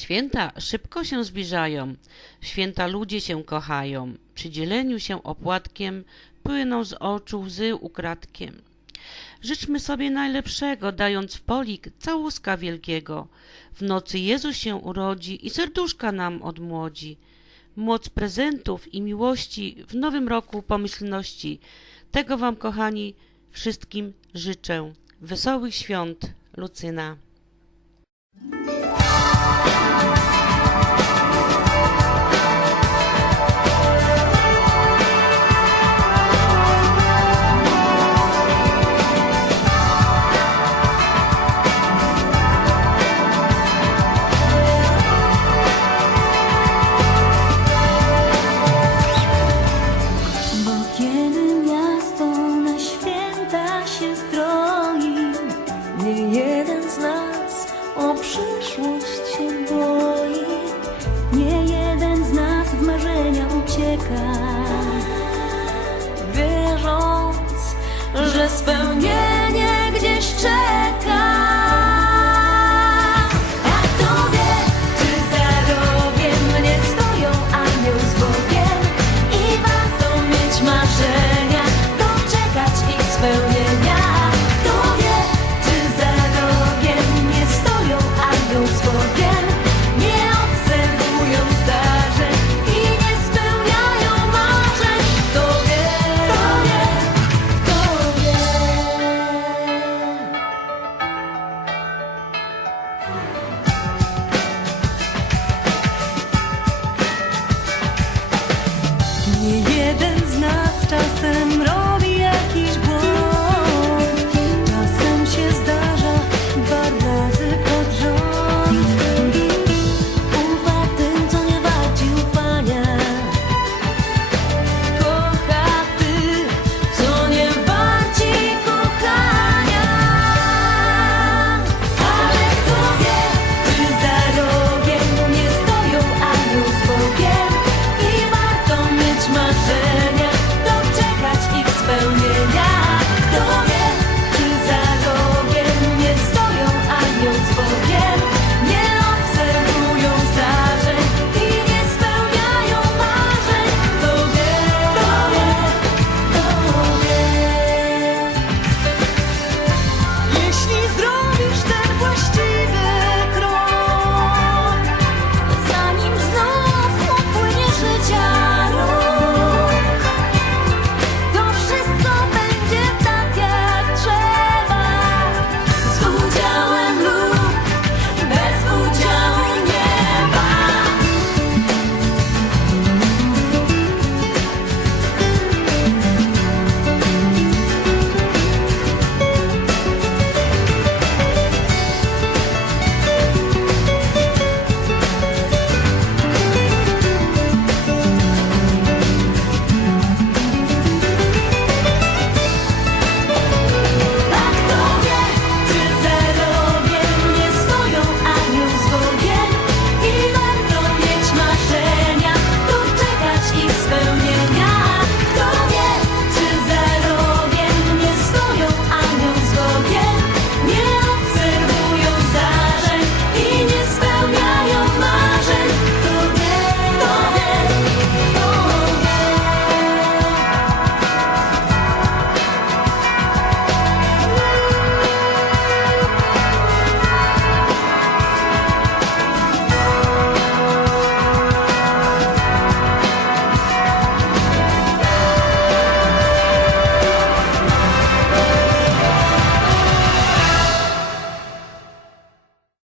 Święta szybko się zbliżają, święta ludzie się kochają, przy dzieleniu się opłatkiem płyną z oczu łzy ukradkiem. Życzmy sobie najlepszego, dając w polik całuska wielkiego. W nocy Jezus się urodzi i serduszka nam odmłodzi. Moc prezentów i miłości w nowym roku pomyślności. Tego wam, kochani, wszystkim życzę. Wesołych świąt, Lucyna. Nie jeden z nas o przyszłość się boi. Nie jeden z nas w marzenia ucieka, wierząc, że spełnienie Nie jeden z nas czasem robi